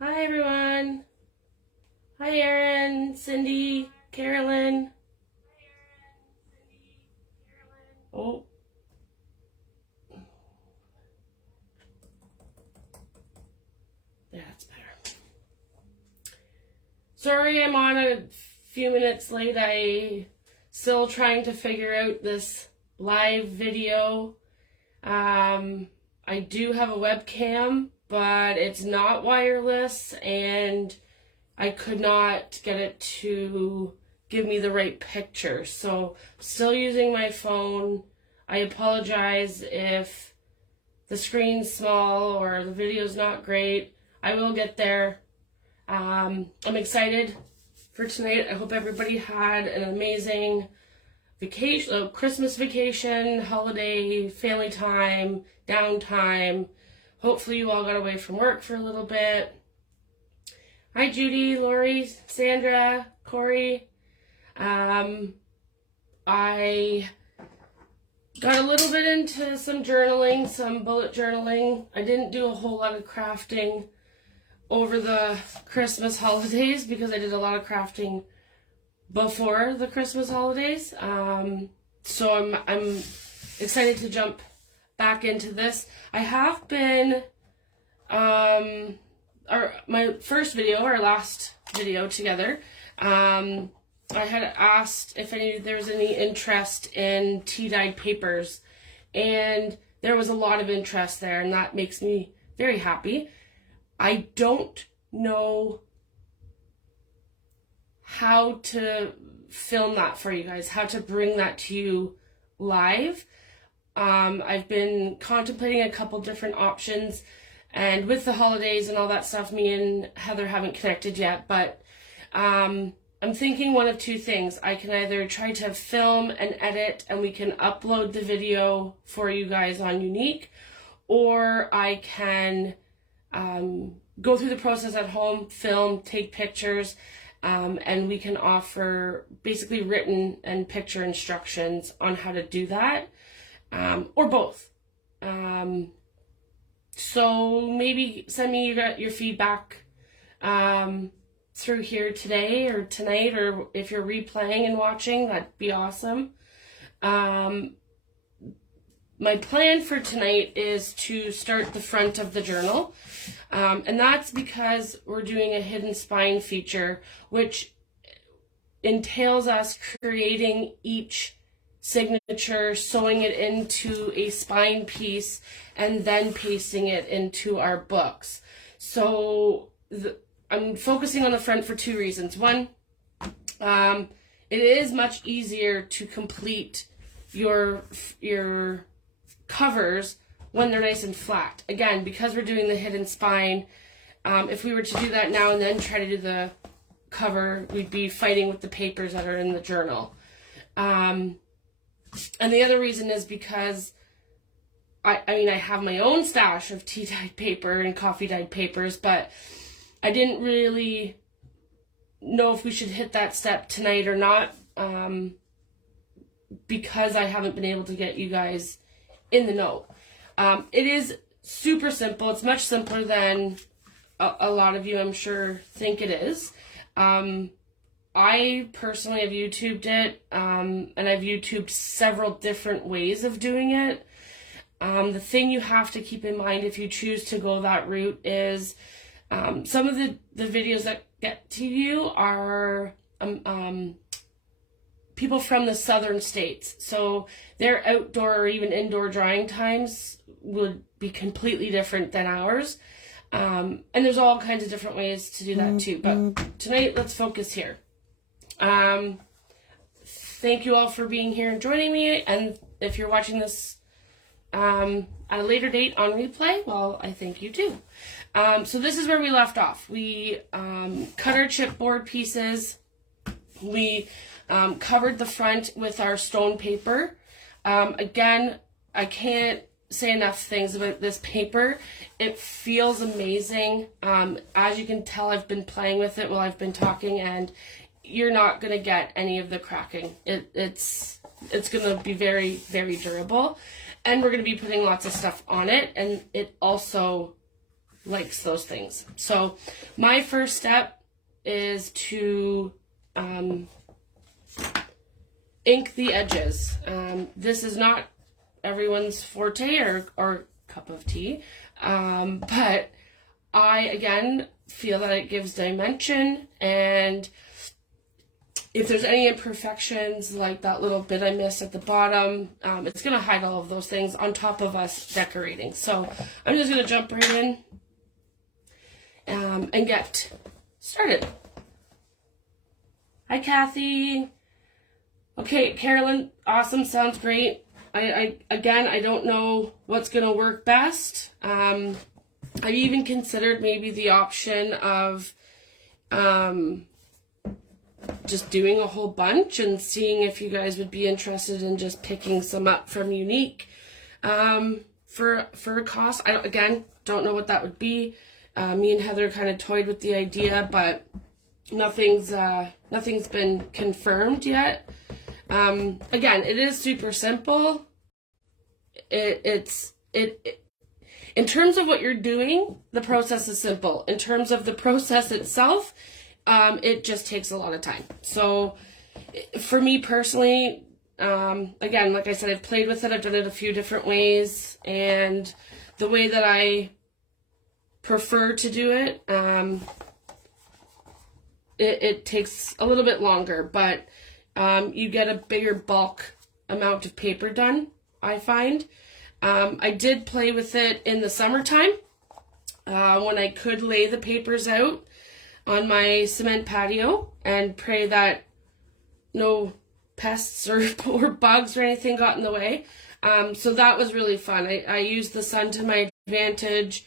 Hi everyone. Hi Erin, Cindy, Carolyn. Oh. That's better. Sorry I'm on a few minutes late. I still trying to figure out this live video. I do have a webcam, but it's not wireless and I could not get it to give me the right picture. So still using my phone. I apologize if the screen's small or the video's not great. I will get there. I'm excited for tonight. I hope everybody had an amazing vacation, Christmas vacation, holiday, family time, downtime. Hopefully you all got away from work for a little bit. Hi Judy, Lori, Sandra, Corey. I got a little bit into some journaling, some bullet journaling. I didn't do a whole lot of crafting over the Christmas holidays because I did a lot of crafting before the Christmas holidays. So I'm excited to jump back into this. I have been, my first video, our last video together, I had asked if there was any interest in tea-dyed papers, and there was a lot of interest there, and that makes me very happy. I don't know how to film that for you guys, how to bring that to you live. I've been contemplating a couple different options, and with the holidays and all that stuff, me and Heather haven't connected yet, but I'm thinking one of two things. I can either try to film and edit and we can upload the video for you guys on Younique, or I can go through the process at home, film, take pictures, and we can offer basically written and picture instructions on how to do that, or both. So maybe send me your feedback through here today or tonight, or if you're replaying and watching, that'd be awesome. My plan for tonight is to start the front of the journal, and that's because we're doing a hidden spine feature, which entails us creating each signature, sewing it into a spine piece, and then pasting it into our books. So I'm focusing on the front for two reasons. One, it is much easier to complete your covers when they're nice and flat. Again, because we're doing the hidden spine, if we were to do that now and then try to do the cover, we'd be fighting with the papers that are in the journal. And the other reason is because I mean, I have my own stash of tea-dyed paper and coffee-dyed papers, but I didn't really know if we should hit that step tonight or not, because I haven't been able to get you guys in the know. It is super simple. It's much simpler than a lot of you, I'm sure, think it is. I personally have YouTubed it, and I've YouTubed several different ways of doing it. The thing you have to keep in mind if you choose to go that route is some of the videos that get to you are people from the southern states. So their outdoor or even indoor drying times would be completely different than ours. And there's all kinds of different ways to do that too. But tonight, let's focus here. thank you all for being here and joining me. And if you're watching this at a later date on replay, well, I thank you too. So this is where we left off. We cut our chipboard pieces. We covered the front with our stone paper. Again, I can't say enough things about this paper. It feels amazing. As you can tell, I've been playing with it while I've been talking, and you're not going to get any of the cracking. It's going to be very, very durable. And we're going to be putting lots of stuff on it, and it also likes those things. So my first step is to ink the edges. This is not everyone's forte or cup of tea, but I, again, feel that it gives dimension, and if there's any imperfections, like that little bit I missed at the bottom, it's going to hide all of those things on top of us decorating. So I'm just going to jump right in and get started. Hi, Kathy. Okay, Carolyn, awesome, sounds great. I don't know what's going to work best. I've even considered maybe the option of just doing a whole bunch and seeing if you guys would be interested in just picking some up from Younique for a cost. I don't know what that would be. Me and Heather kind of toyed with the idea, but nothing's been confirmed yet. Again, it is super simple. It's in terms of what you're doing, the process is simple. In terms of the process itself, it just takes a lot of time. So for me personally, again, like I said, I've played with it. I've done it a few different ways, and the way that I prefer to do it, it takes a little bit longer, but you get a bigger bulk amount of paper done, I find. I did play with it in the summertime when I could lay the papers out on my cement patio and pray that no pests or bugs or anything got in the way. So that was really fun. I used the sun to my advantage,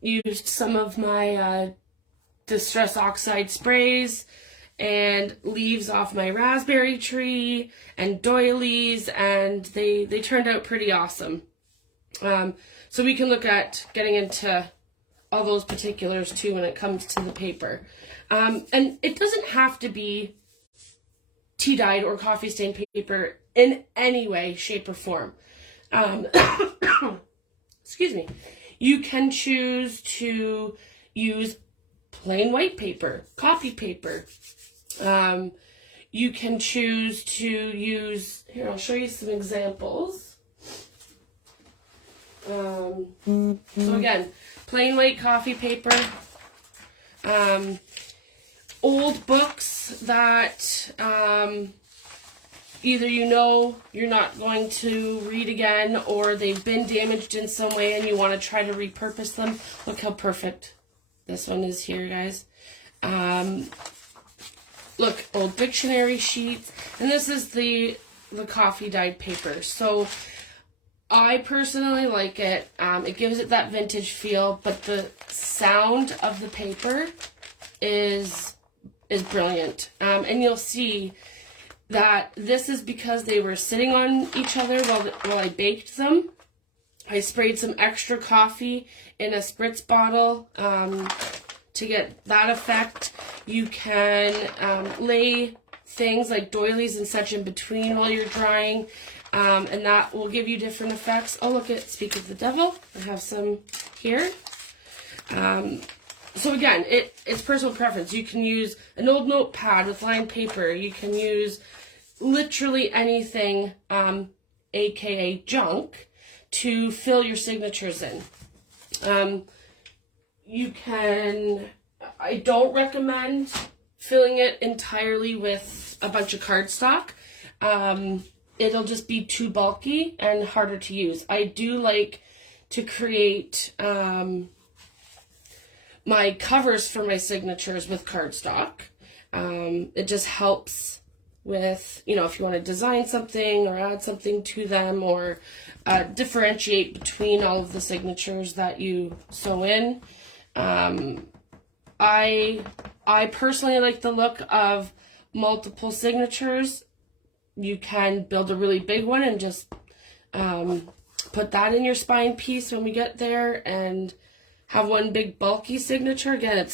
used some of my Distress Oxide sprays and leaves off my raspberry tree and doilies, and they turned out pretty awesome. So we can look at getting into all those particulars too when it comes to the paper. And it doesn't have to be tea dyed or coffee stained paper in any way, shape, or form. Excuse me. You can choose to use plain white paper, copy paper. You can choose to use, here, I'll show you some examples. So again, plain white coffee paper, old books that either you're not going to read again, or they've been damaged in some way and you want to try to repurpose them. Look how perfect this one is here, guys. Look, old dictionary sheets, and this is the coffee dyed paper. So I personally like it. It gives it that vintage feel, but the sound of the paper is brilliant. And you'll see that this is because they were sitting on each other while I baked them. I sprayed some extra coffee in a spritz bottle to get that effect. You can lay things like doilies and such in between while you're drying, and that will give you different effects. Oh, look at, speak of the devil, I have some here. So again, it's personal preference. You can use an old notepad with lined paper. You can use literally anything, aka junk, to fill your signatures in. You can, I don't recommend filling it entirely with a bunch of cardstock. It'll just be too bulky and harder to use. I do like to create my covers for my signatures with cardstock. It just helps with, you know, if you want to design something or add something to them, or differentiate between all of the signatures that you sew in. I personally like the look of multiple signatures. You can build a really big one and just put that in your spine piece when we get there, and have one big bulky signature. Again,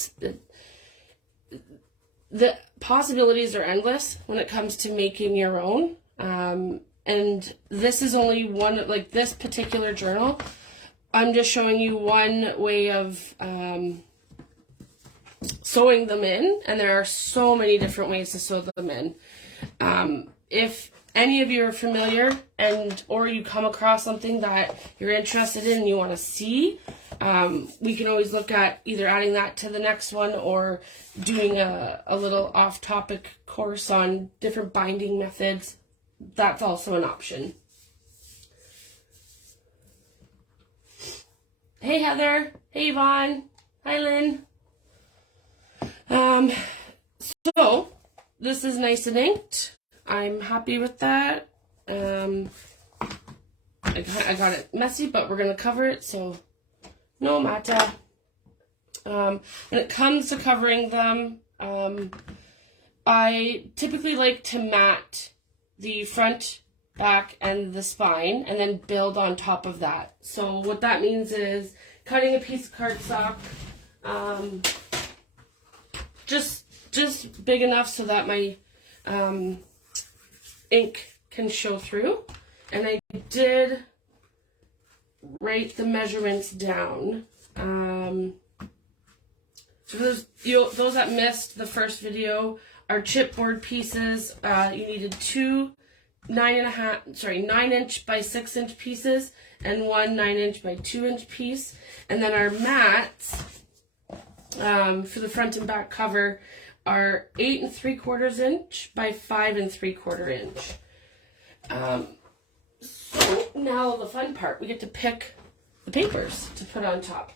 the possibilities are endless when it comes to making your own. And this is only one, like this particular journal, I'm just showing you one way of sewing them in, and there are so many different ways to sew them in. If any of you are familiar or you come across something that you're interested in and you want to see, we can always look at either adding that to the next one or doing a little off-topic course on different binding methods. That's also an option. Hey Heather. Hey Yvonne. Hi Lynn. So this is nice and inked. I'm happy with that. I got it messy, but we're going to cover it, so no matter. When it comes to covering them, I typically like to mat the front, back, and the spine, and then build on top of that. So what that means is cutting a piece of cardstock, just big enough so that my ink can show through. And I did write the measurements down. So those that missed the first video, our chipboard pieces, you needed two 9-inch by 6-inch pieces and one 9-inch by 2-inch piece. And then our mats for the front and back cover are 8 3/4 inch by 5 3/4 inch. So now the fun part, we get to pick the papers to put on top.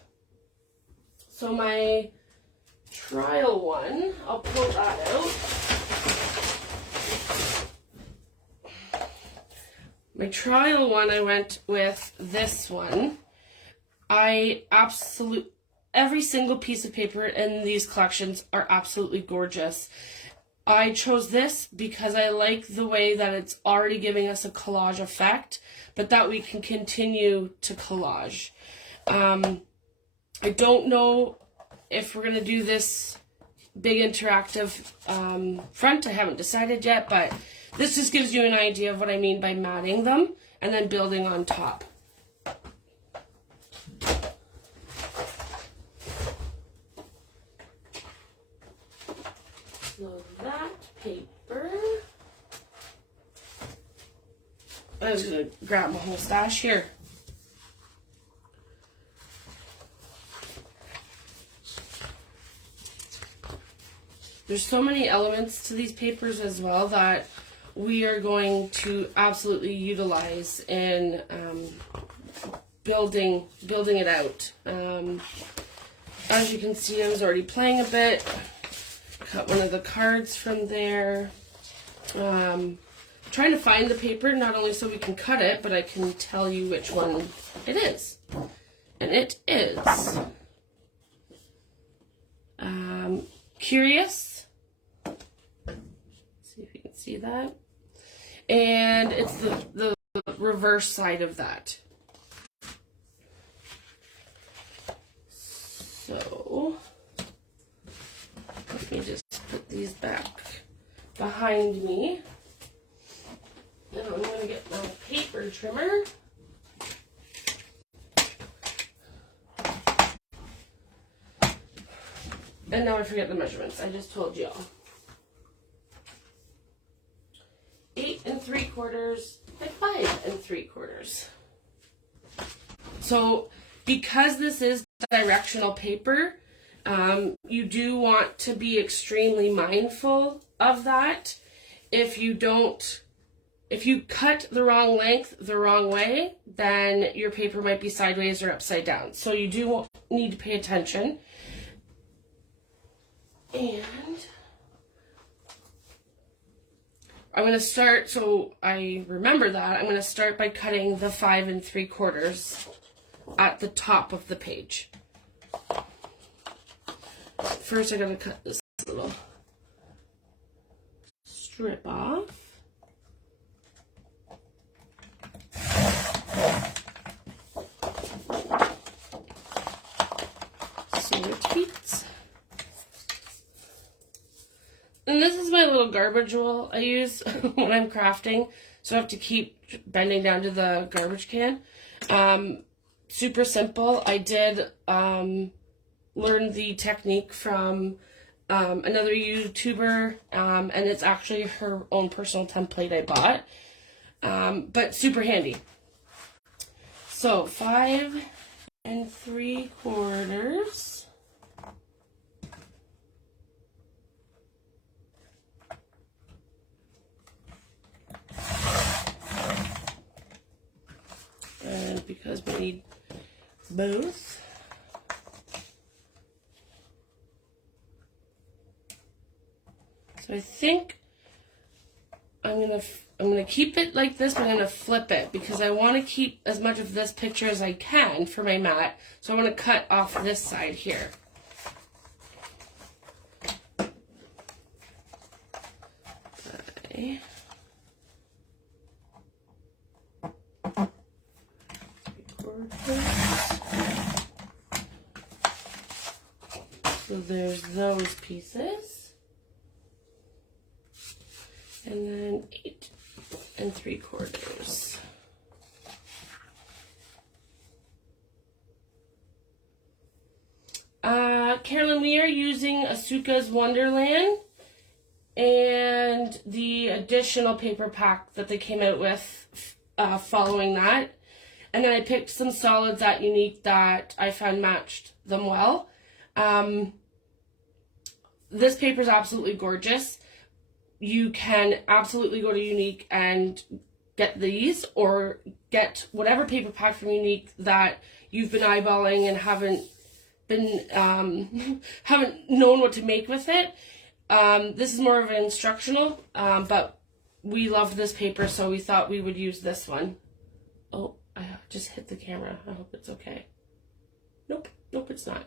So my trial one, I'll pull that out. My trial one, I went with this one. Every single piece of paper in these collections are absolutely gorgeous. I chose this because I like the way that it's already giving us a collage effect, but that we can continue to collage. I don't know if we're going to do this big interactive front. I haven't decided yet, but this just gives you an idea of what I mean by matting them and then building on top. So that paper, I was going to grab my whole stash here. There's so many elements to these papers as well that we are going to absolutely utilize in building it out. As you can see, I was already playing a bit. Cut one of the cards from there. Trying to find the paper, not only so we can cut it, but I can tell you which one it is. And it is Curious. See if you can see that. And it's the reverse side of that. So let me just put these back behind me. And I'm going to get my paper trimmer. And now I forget the measurements. I just told y'all. 8 3/4 by 5 3/4. So because this is directional paper, you do want to be extremely mindful of that. If you cut the wrong length the wrong way, then your paper might be sideways or upside down. So you do need to pay attention. And I'm going to start, so I remember that, I'm going to start by cutting the 5 3/4 at the top of the page. First, I'm going to cut this little strip off. Sweet. And this is my little garbage roll I use when I'm crafting, so I have to keep bending down to the garbage can. Super simple. I did learn the technique from another YouTuber, and it's actually her own personal template I bought, but super handy. So 5 3/4. And because we need both, so I think I'm gonna keep it like this, but I'm gonna flip it because I want to keep as much of this picture as I can for my mat. So I want to cut off this side here. Okay. So there's those pieces. And then 8 3/4. Carolyn, we are using Asuka's Wonderland and the additional paper pack that they came out with following that. And then I picked some solids at Younique that I found matched them well. This paper is absolutely gorgeous. You can absolutely go to Younique and get these, or get whatever paper pack from Younique that you've been eyeballing and haven't known what to make with it. This is more of an instructional, but we loved this paper, so we thought we would use this one. Oh, I just hit the camera. I hope it's okay. Nope, it's not.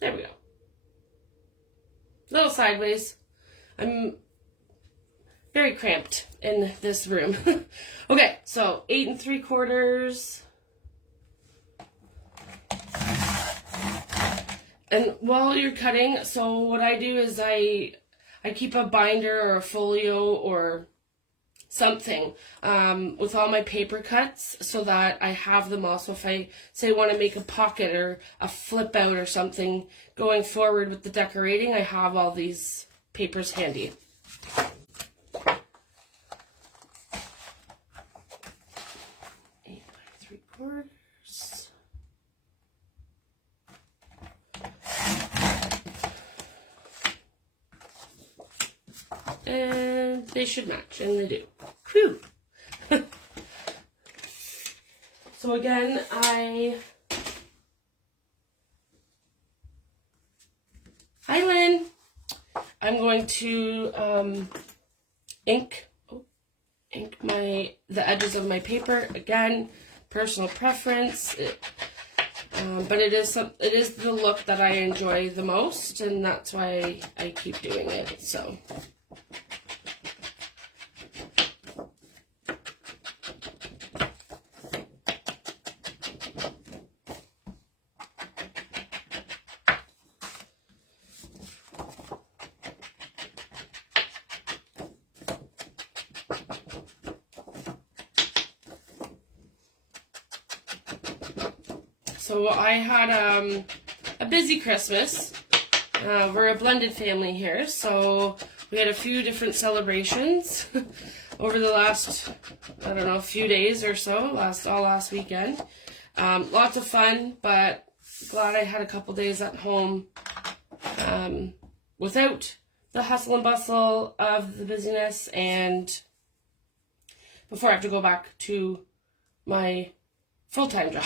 There we go. A little sideways. I'm very cramped in this room. Okay, so 8 3/4. And while you're cutting, so what I do is I keep a binder or a folio or something with all my paper cuts so that I have them all. So if I say want to make a pocket or a flip out or something going forward with the decorating, I have all these papers handy. Eight by 3/4. And they should match, and they do. Whew. So again, Hi Lynn. I'm going to ink the edges of my paper. Again, personal preference. But it is the look that I enjoy the most, and that's why I keep doing it. So. So I had a busy Christmas. We're a blended family here, so we had a few different celebrations over the last, I don't know, few days or so, last weekend. Lots of fun, but glad I had a couple days at home without the hustle and bustle of the busyness, and before I have to go back to my full-time job.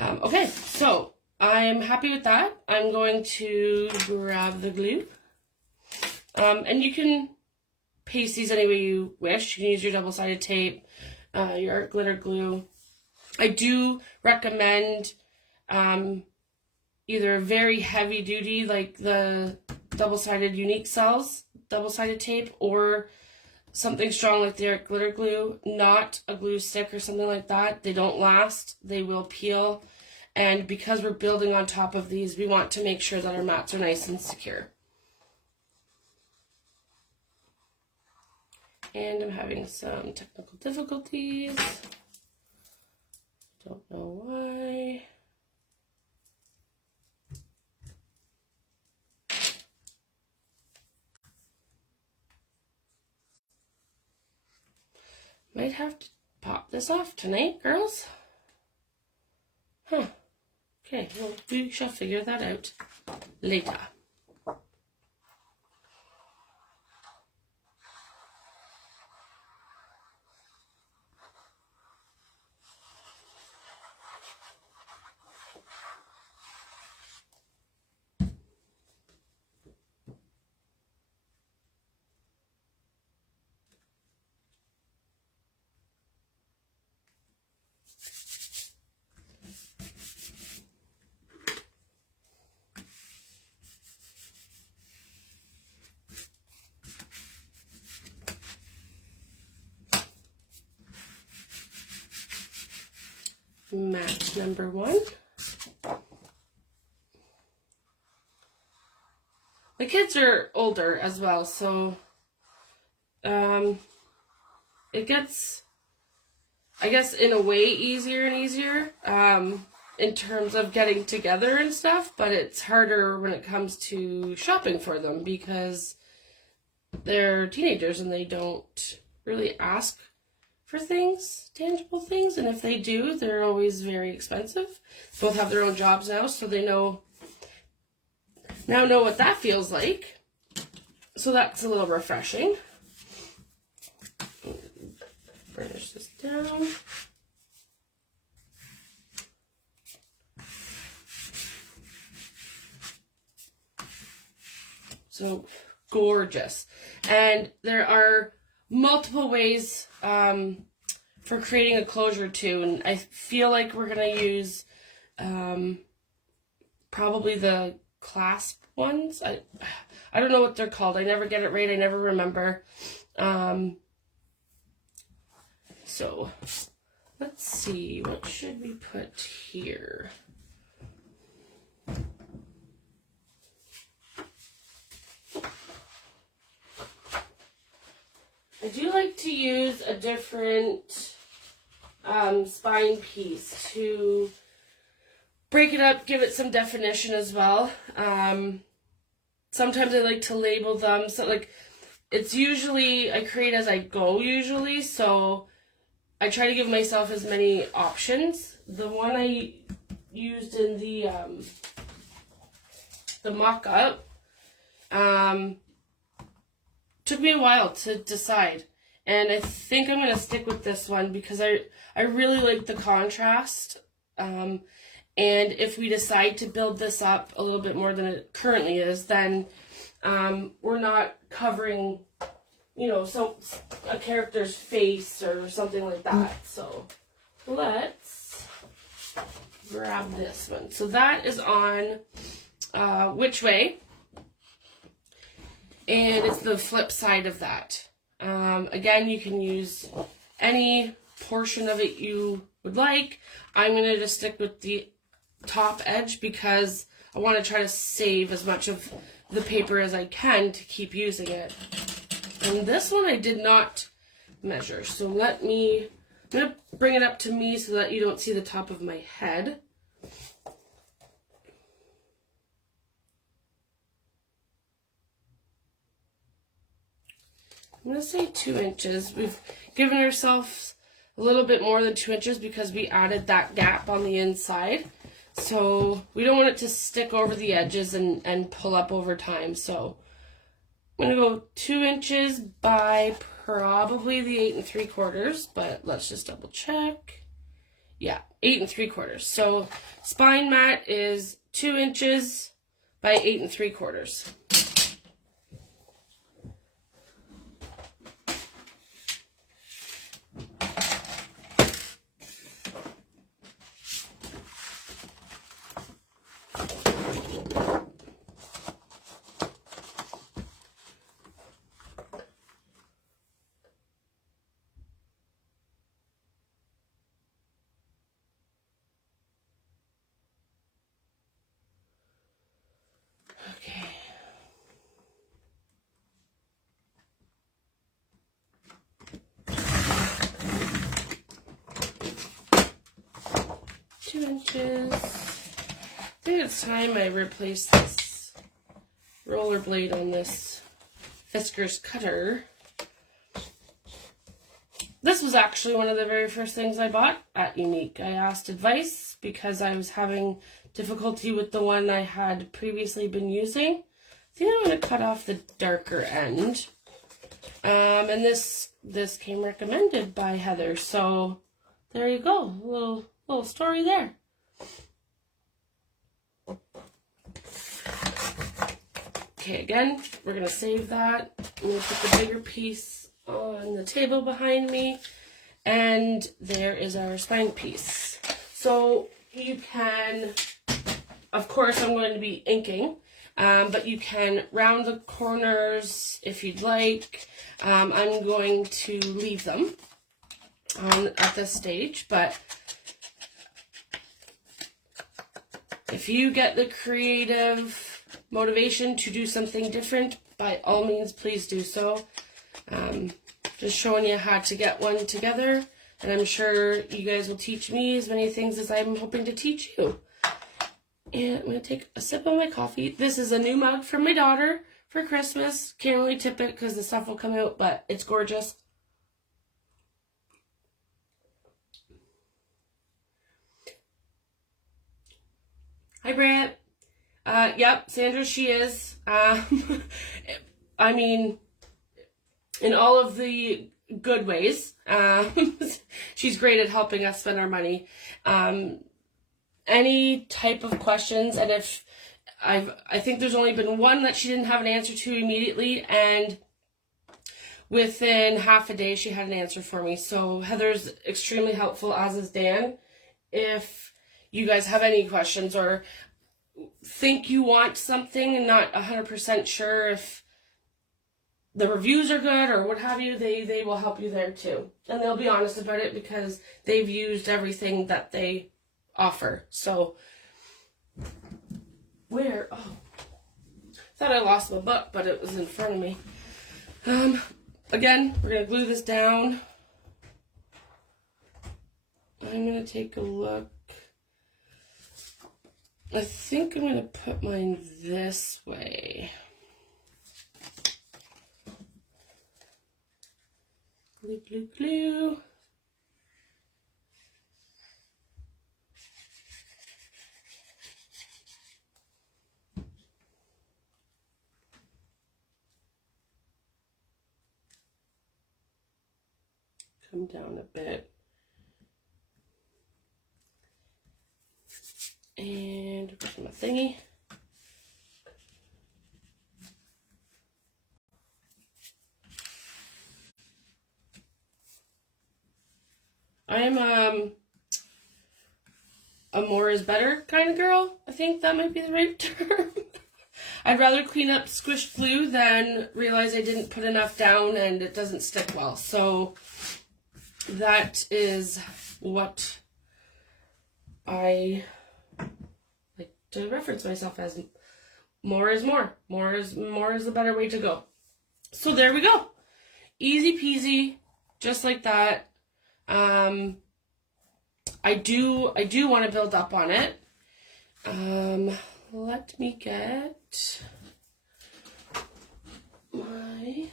Okay, so I'm happy with that. I'm going to grab the glue. And you can paste these any way you wish. You can use your double-sided tape, your art glitter glue. I do recommend either very heavy duty, like the double-sided Unique Cells double-sided tape, or something strong like the art glitter glue, not a glue stick or something like that. They don't last, they will peel. And because we're building on top of these, we want to make sure that our mats are nice and secure. And I'm having some technical difficulties. Don't know why. Might have to pop this off tonight, girls. Huh. Okay, well, we shall figure that out later. Mat number 1. The kids are older as well, so it gets, I guess, in a way easier and easier in terms of getting together and stuff, but it's harder when it comes to shopping for them because they're teenagers and they don't really ask for things, tangible things, and if they do, they're always very expensive. Both have their own jobs now, so they know what that feels like. So that's a little refreshing. Burnish this down. So gorgeous. And there are multiple ways for creating a closure too, and I feel like we're gonna use probably the clasp ones. I don't know what they're called. I never get it right. I never remember. So let's see, what should we put here? I do like to use a different spine piece to break it up, give it some definition as well. Sometimes I like to label them, so like it's usually, I create as I go usually, so I try to give myself as many options. The one I used in the mock-up took me a while to decide, and I think I'm going to stick with this one because I really like the contrast, and if we decide to build this up a little bit more than it currently is, then we're not covering, you know, a character's face or something like that. So let's grab this one. So that is on Which Way, and it's the flip side of that. Again, you can use any portion of it you would like. I'm going to just stick with the top edge because I want to try to save as much of the paper as I can to keep using it. And this one I did not measure, so I'm going to bring it up to me so that you don't see the top of my head. I'm going to say 2 inches. We've given ourselves a little bit more than 2 inches because we added that gap on the inside. So we don't want it to stick over the edges and pull up over time. So I'm going to go 2 inches by probably the 8 3/4, but let's just double check. Yeah, 8 3/4. So spine mat is 2 inches by 8 3/4. Okay. Inches. I think it's time I replace this roller blade on this Fiskars cutter. This was actually one of the very first things I bought at Younique. I asked advice because I was having difficulty with the one I had previously been using. I think I'm going to cut off the darker end. And this came recommended by Heather, so there you go. A little story there. Okay, again, we're going to save that. I'm going to put the bigger piece on the table behind me. And there is our spine piece. So you can, of course, I'm going to be inking, but you can round the corners if you'd like. I'm going to leave them at this stage, but if you get the creative motivation to do something different, by all means, please do so. Just showing you how to get one together, and I'm sure you guys will teach me as many things as I'm hoping to teach you. And I'm going to take a sip of my coffee. This is a new mug from my daughter for Christmas. Can't really tip it because the stuff will come out, but it's gorgeous. Hi, Brant. Yep, Sandra, she is. I mean, in all of the good ways. She's great at helping us spend our money. Any type of questions, and if I think there's only been one that she didn't have an answer to immediately, and within half a day she had an answer for me. So Heather's extremely helpful, as is Dan. If you guys have any questions or think you want something and not 100% sure if the reviews are good or what have you, they will help you there too. And they'll be honest about it because they've used everything that they offer. So, where? Oh, thought I lost my book, but it was in front of me. Again, we're going to glue this down. I'm going to take a look. I think I'm going to put mine this way. Glue, glue, glue. Come down a bit. And where's my thingy? I am a more is better kind of girl. I think that might be the right term. I'd rather clean up squished glue than realize I didn't put enough down and it doesn't stick well. So that is what I like to reference myself as. More is more. More is the better way to go. So there we go. Easy peasy, just like that. I do want to build up on it. Let me get my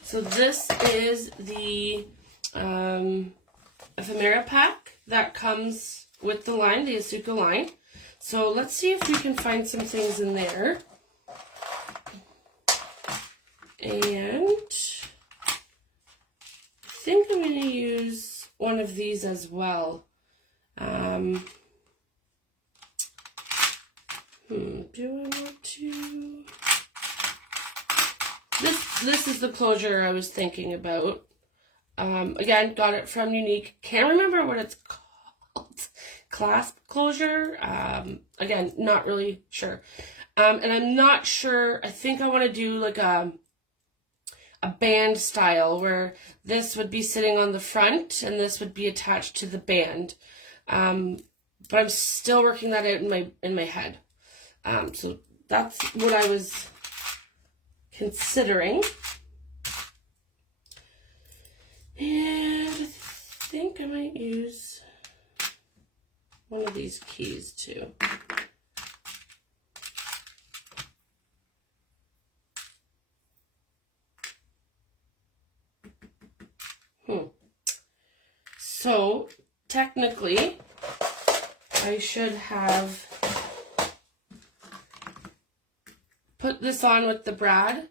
so this is the ephemera pack that comes with the line, the Asuka line. So let's see if we can find some things in there. And I think I'm going to use one of these as well. Do I want to? This is the closure I was thinking about. Again, got it from Younique. Can't remember what it's called. Clasp closure. Again, not really sure. And I'm not sure. I think I want to do like a band style where this would be sitting on the front and this would be attached to the band. But I'm still working that out in my head. So that's what I was considering. And I think I might use one of these keys too. So technically, I should have put this on with the brad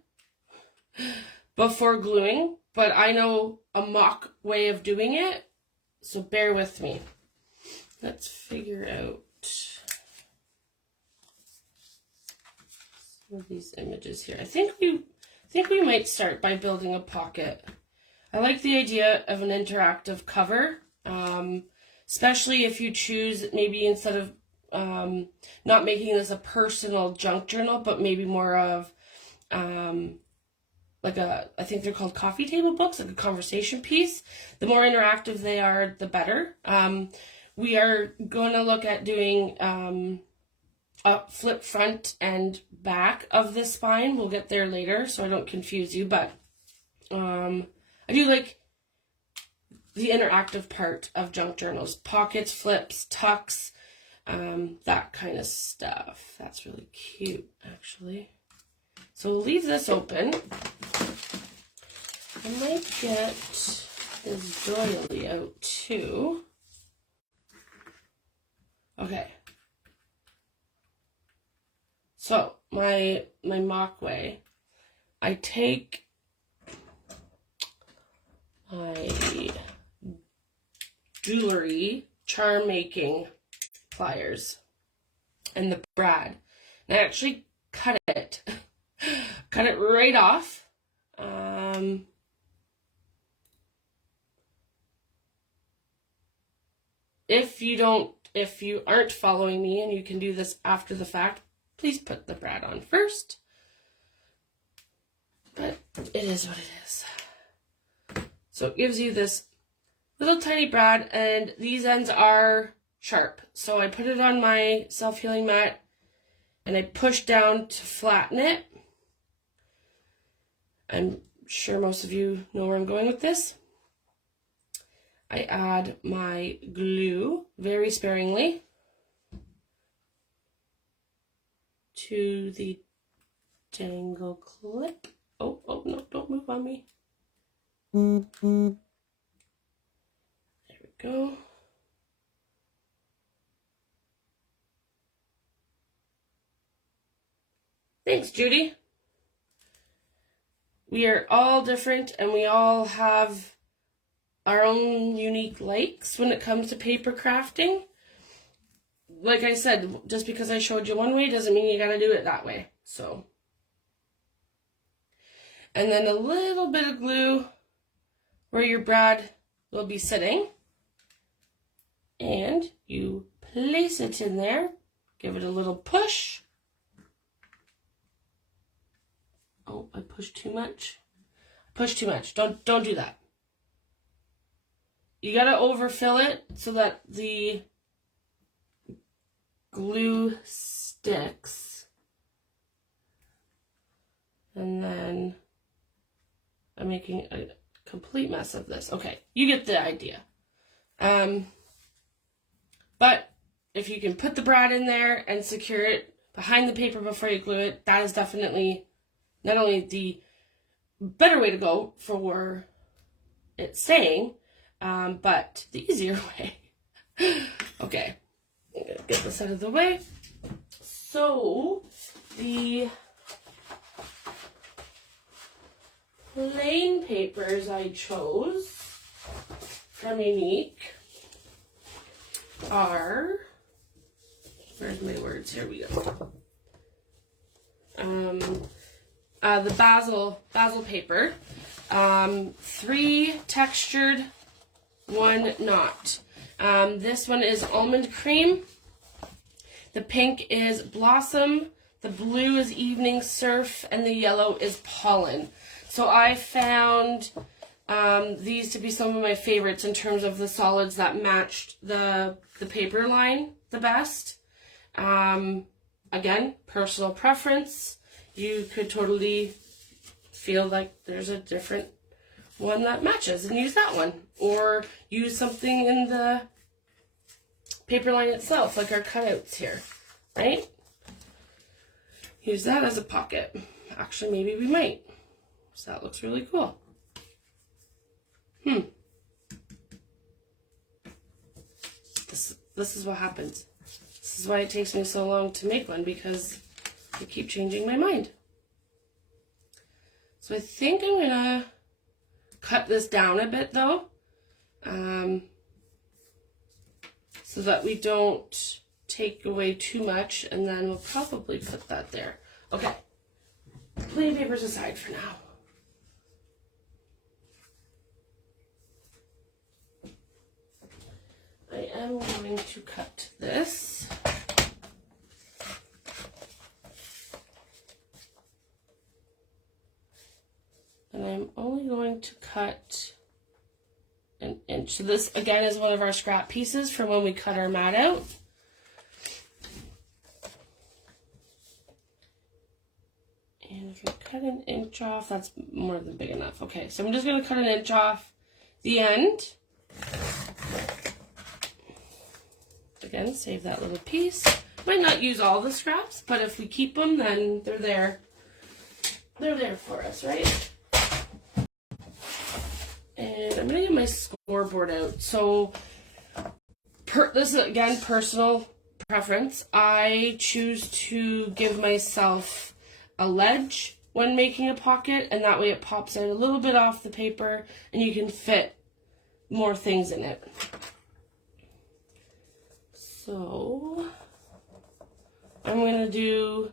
before gluing, but I know a mock way of doing it, so bear with me. Let's figure out some of these images here. I think we might start by building a pocket. I like the idea of an interactive cover, especially if you choose maybe instead of not making this a personal junk journal, but maybe more of like I think they're called coffee table books, like a conversation piece. The more interactive they are, the better. We are going to look at doing a flip front and back of the spine. We'll get there later, so I don't confuse you, but I do like the interactive part of junk journals. Pockets, flips, tucks, that kind of stuff. That's really cute, actually. So we'll leave this open. I might get this doily out too. Okay. So my mock way, I take my jewelry charm making pliers and the brad, and I actually cut it right off. If you aren't following me, and you can do this after the fact, please put the brad on first. But it is what it is. So it gives you this little tiny brad, and these ends are sharp. So I put it on my self-healing mat, and I push down to flatten it. I'm sure most of you know where I'm going with this. I add my glue very sparingly to the dangle clip. Oh, no, don't move on me. There we go. Thanks, Judy. We are all different, and we all have our own unique likes when it comes to paper crafting. Like I said, just because I showed you one way doesn't mean you gotta do it that way. So, and then a little bit of glue where your brad will be sitting, and you place it in there, give it a little push. Oh, I pushed too much. Don't do that. You gotta overfill it so that the glue sticks. And then I'm making a complete mess of this. Okay, you get the idea. But if you can put the brad in there and secure it behind the paper before you glue it, that is definitely not only the better way to go for it staying, but the easier way. Okay, I'm gonna get this out of the way. So, the plain papers I chose from Younique are, where's my words? Here we go. The basil paper. 3 textured, 1 not. This one is almond cream. The pink is blossom. The blue is evening surf, and the yellow is pollen. So I found these to be some of my favorites in terms of the solids that matched the paper line the best. Again, personal preference. You could totally feel like there's a different one that matches and use that one. Or use something in the paper line itself, like our cutouts here, right? Use that as a pocket. Actually, maybe we might. So that looks really cool. This is what happens. This is why it takes me so long to make one, because I keep changing my mind. So I think I'm gonna cut this down a bit though, so that we don't take away too much, and then we'll probably put that there. Okay, plain papers aside for now. I am going to cut this. And I'm only going to cut an inch. So this, again, is one of our scrap pieces from when we cut our mat out. And if we cut an inch off, that's more than big enough. Okay, so I'm just going to cut an inch off the end. Again, save that little piece. Might not use all the scraps, but if we keep them, then they're there. They're there for us, right? And I'm gonna get my scoreboard out. So, this is again personal preference. I choose to give myself a ledge when making a pocket, and that way it pops out a little bit off the paper, and you can fit more things in it. So, I'm going to do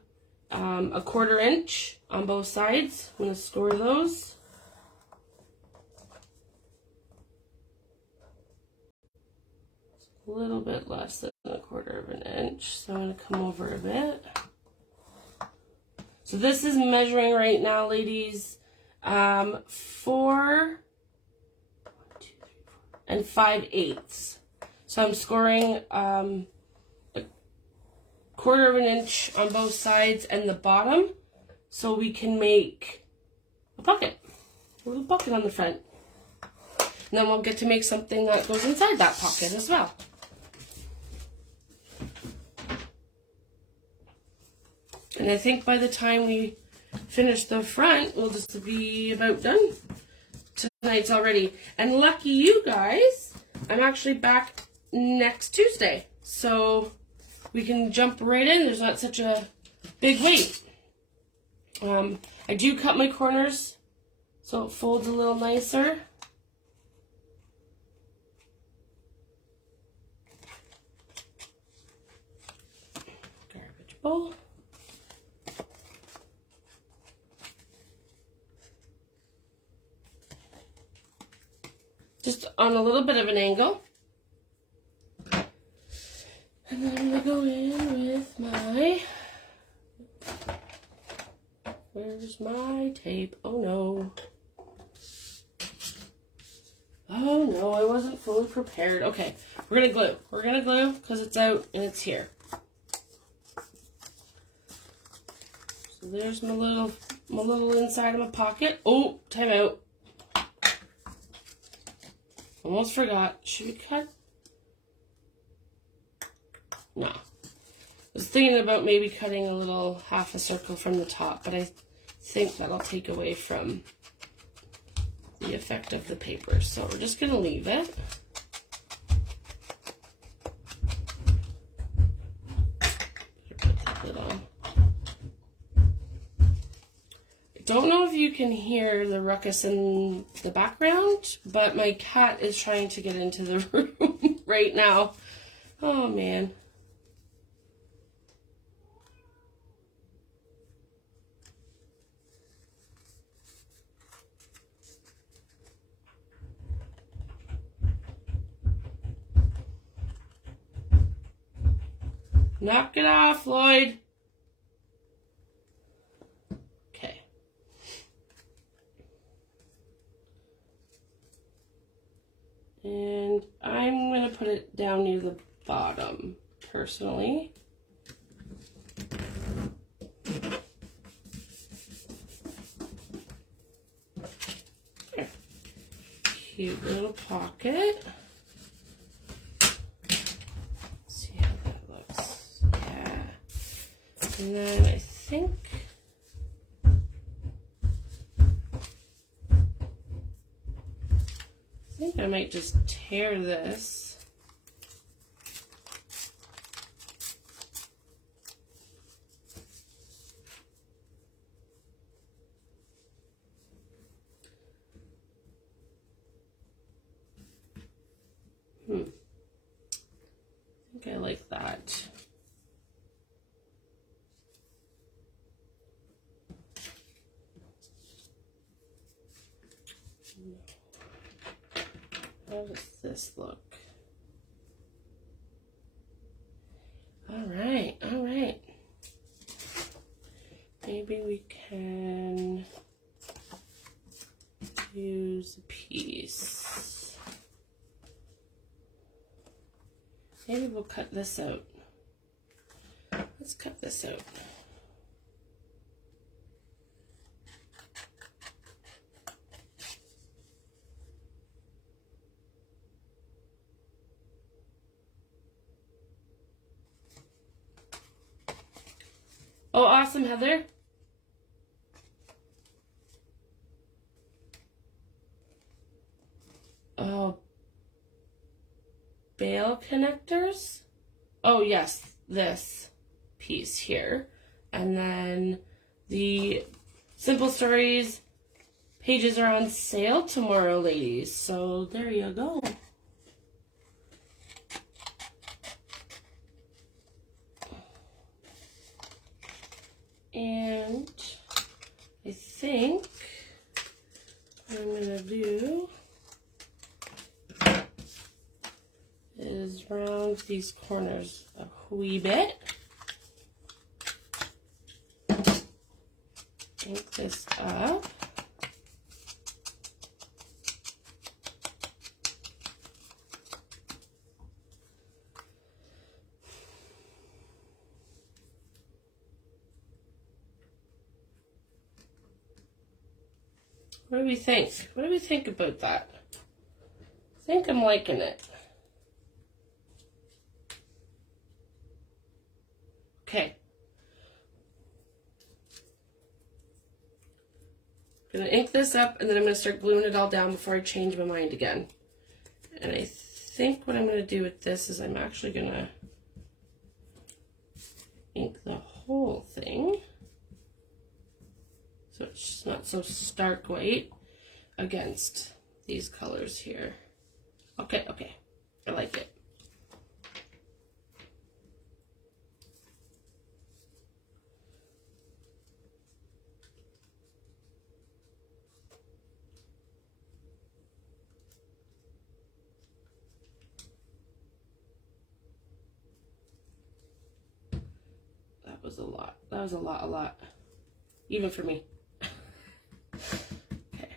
a 1/4 inch on both sides. I'm going to score those. A little bit less than 1/4 inch, so I'm going to come over a bit. So this is measuring right now, ladies, 4 5/8. So I'm scoring a 1/4 inch on both sides and the bottom, so we can make a pocket, a little pocket on the front. And then we'll get to make something that goes inside that pocket as well. And I think by the time we finish the front, we'll just be about done. Tonight's already. And lucky you guys, I'm actually back next Tuesday, so we can jump right in. There's not such a big wait. I do cut my corners so it folds a little nicer. Garbage bowl. Just on a little bit of an angle. And then I'm going to go in with my, where's my tape? Oh no. Oh no, I wasn't fully prepared. Okay, we're going to glue. We're going to glue because it's out and it's here. So there's my little inside of my pocket. Oh, time out. Almost forgot. Should we cut? No. I was thinking about maybe cutting a little half a circle from the top, but I think that'll take away from the effect of the paper. So we're just going to leave it. Put the lid on. don't know if you can hear the ruckus in the background, but my cat is trying to get into the room right now. Oh, man. Knock it off, Lloyd. Okay. And I'm going to put it down near the bottom, personally. There. Cute little pocket. And then I think I might just tear this. I think I like that. How does this look? All right, all right. Maybe we can use a piece. Maybe we'll cut this out. Let's cut this out. Oh, awesome, Heather. Oh, bail connectors. Oh, yes, this piece here. And then the Simple Stories pages are on sale tomorrow, ladies. So there you go. And I think what I'm going to do is round these corners a wee bit. Ink this up. What do we think? What do we think about that? I think I'm liking it. Okay. I'm going to ink this up and then I'm going to start gluing it all down before I change my mind again. And I think what I'm going to do with this is I'm actually going to ink the whole thing, so it's just not so stark white against these colors here. Okay, okay, I like it. That was a lot. That was a lot. Even for me. Okay.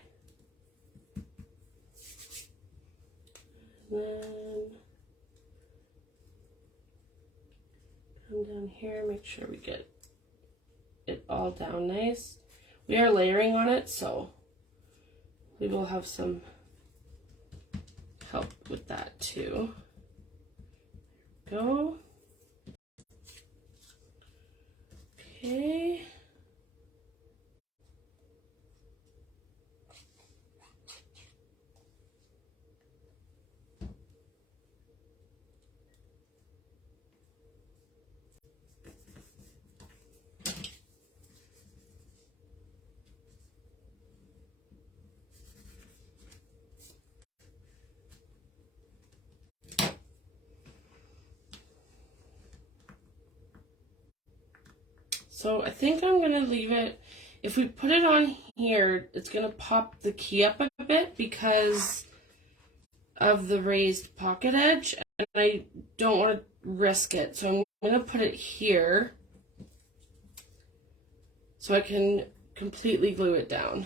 And then come down here, make sure we get it all down nice. We are layering on it, so we will have some help with that too. There we go. Okay. So I think I'm going to leave it. If we put it on here, it's going to pop the key up a bit because of the raised pocket edge, and I don't want to risk it. So I'm going to put it here so I can completely glue it down.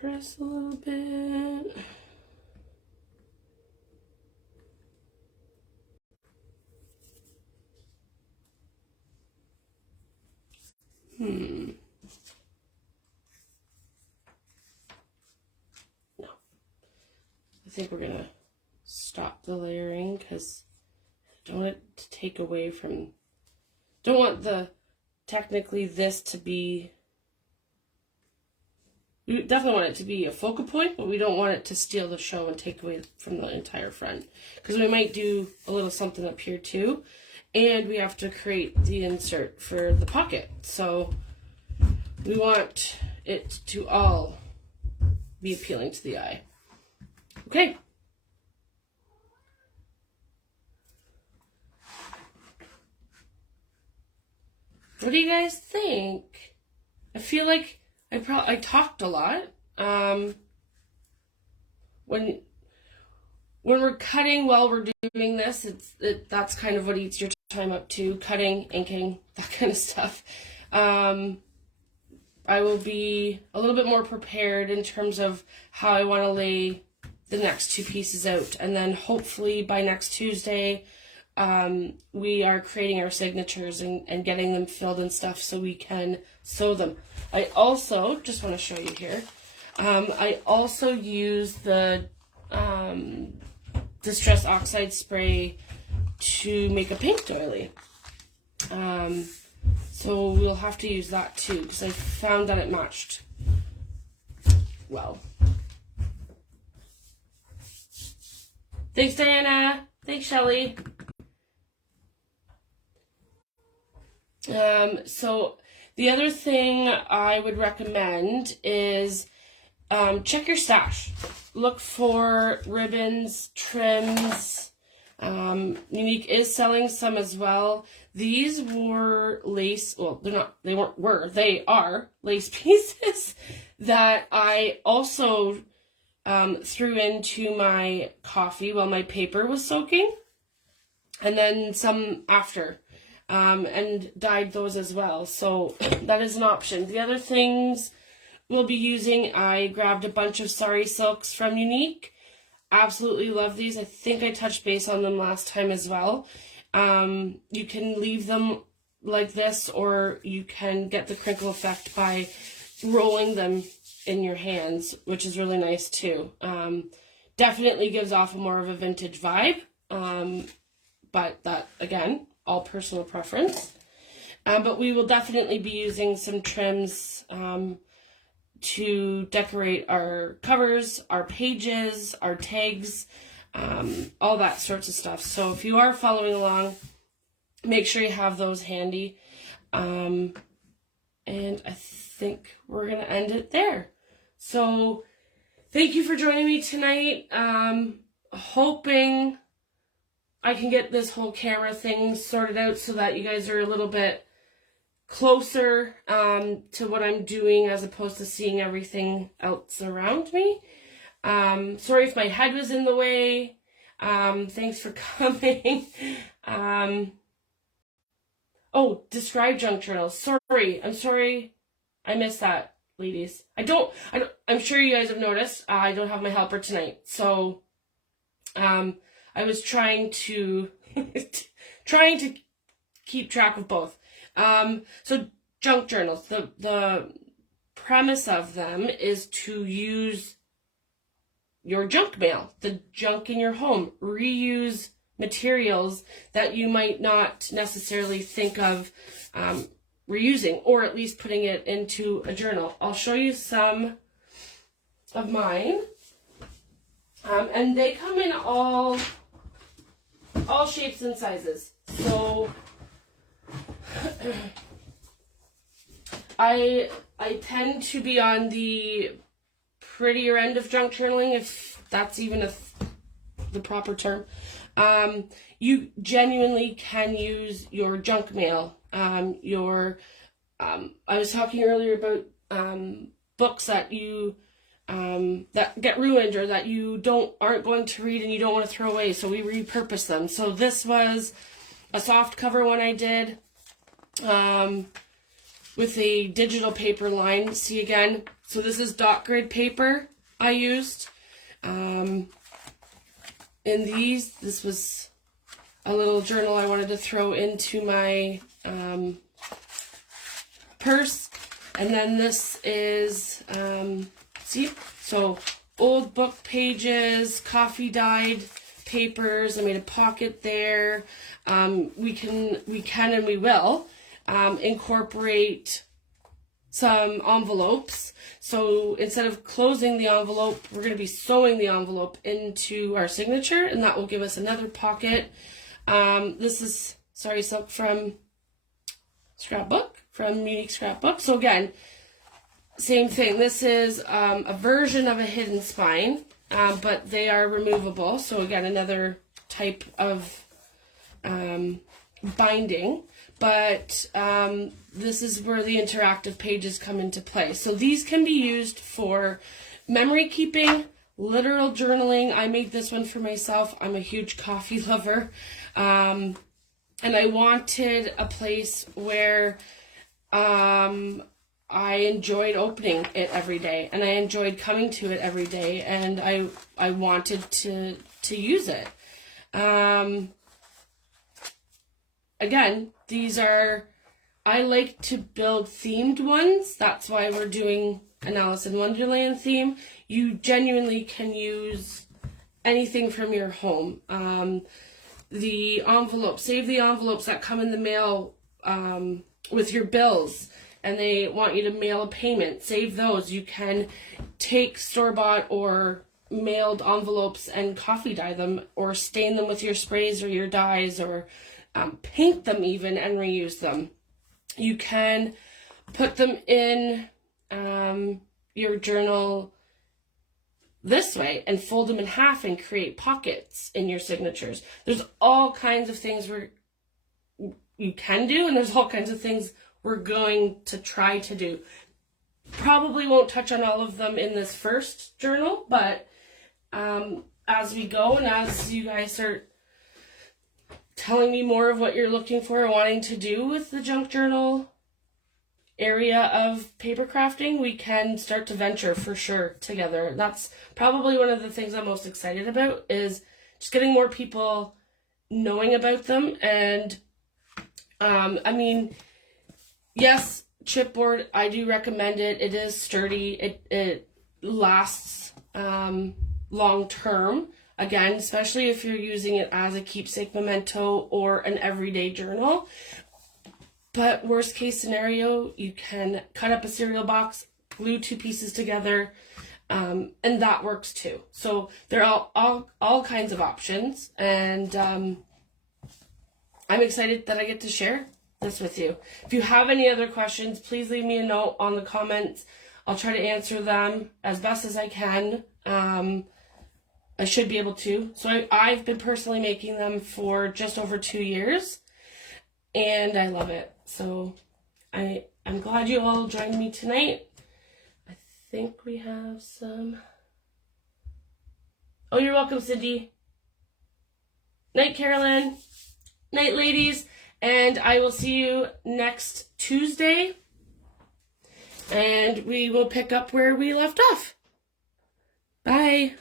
Press a little bit. No. I think we're gonna stop the layering because I don't want it to take away from, don't want the, technically this to be, we definitely want it to be a focal point, but we don't want it to steal the show and take away from the entire front. Because we might do a little something up here too. And we have to create the insert for the pocket. So we want it to all be appealing to the eye. Okay. What do you guys think? I feel like I talked a lot. When we're cutting while we're doing this, that's kind of what eats your time up too. Cutting, inking, that kind of stuff. I will be a little bit more prepared in terms of how I want to lay the next two pieces out, and then hopefully by next Tuesday, we are creating our signatures and getting them filled and stuff so we can sew them. I also, just want to show you here, I also use the Distress Oxide spray to make a paint doily. So we'll have to use that too because I found that it matched well. Thanks, Diana. Thanks, Shelly. So the other thing I would recommend is check your stash. Look for ribbons, trims. Unique is selling some as well. These were lace, well, they are lace pieces that I also threw into my coffee while my paper was soaking, and then some after. And dyed those as well. So that is an option. The other things we'll be using, I grabbed a bunch of Sari Silks from Unique. Absolutely love these. I think I touched base on them last time as well. You can leave them like this, or you can get the crinkle effect by rolling them in your hands, which is really nice too. Definitely gives off more of a vintage vibe. But that, again, all personal preference. But we will definitely be using some trims to decorate our covers, our pages, our tags, all that sorts of stuff. So if you are following along, make sure you have those handy. And I think we're going to end it there. So thank you for joining me tonight. Hoping I can get this whole camera thing sorted out so that you guys are a little bit closer to what I'm doing as opposed to seeing everything else around me. Sorry if my head was in the way. Thanks for coming. Oh, describe junk journals. Sorry, I'm sorry I missed that, ladies. I'm sure you guys have noticed I don't have my helper tonight. So I was trying to keep track of both. So junk journals, the premise of them is to use your junk mail, the junk in your home, reuse materials that you might not necessarily think of reusing, or at least putting it into a journal. I'll show you some of mine, and they come in all all shapes and sizes. So I tend to be on the prettier end of junk journaling, if that's even the proper term. You genuinely can use your junk mail. I was talking earlier about books that you that get ruined or that you aren't going to read and you don't want to throw away, so we repurpose them. So this was a soft cover one I did with a digital paper line. See again, so this is dot grid paper I used. In these, this was a little journal I wanted to throw into my purse. And then this is, see, so old book pages, coffee dyed papers. I made a pocket there. We can and we will incorporate some envelopes. So instead of closing the envelope, we're going to be sewing the envelope into our signature, and that will give us another pocket. This is silk from Scrapbook, from Unique Scrapbook. So again, same thing. This is a version of a hidden spine, but they are removable. So again, another type of binding. But this is where the interactive pages come into play. So these can be used for memory keeping, literal journaling. I made this one for myself. I'm a huge coffee lover. And I wanted a place where I enjoyed opening it every day, and I enjoyed coming to it every day, and I wanted to use it. Again, I like to build themed ones. That's why we're doing an Alice in Wonderland theme. You genuinely can use anything from your home. The envelopes, save the envelopes that come in the mail with your bills, and they want you to mail a payment. Save those. You can take store-bought or mailed envelopes and coffee dye them, or stain them with your sprays or your dyes, or paint them even and reuse them. You can put them in your journal this way and fold them in half and create pockets in your signatures. There's all kinds of things you can do, and there's all kinds of things we're going to try to do. Probably won't touch on all of them in this first journal, but as we go and as you guys start telling me more of what you're looking for or wanting to do with the junk journal area of paper crafting, we can start to venture for sure together. That's probably one of the things I'm most excited about, is just getting more people knowing about them. And I mean, yes, chipboard, I do recommend it. It is sturdy. It lasts long term. Again, especially if you're using it as a keepsake memento or an everyday journal. But worst case scenario, you can cut up a cereal box, glue two pieces together, and that works too. So there are all kinds of options, and I'm excited that I get to share this with you. If you have any other questions, please leave me a note on the comments. I'll try to answer them as best as I can. I should be able to. So I've been personally making them for just over 2 years, and I love it. So I'm glad you all joined me tonight. I think we have some... Oh, you're welcome, Cindy. Night, Carolyn. Night, ladies. And I will see you next Tuesday, and we will pick up where we left off. Bye.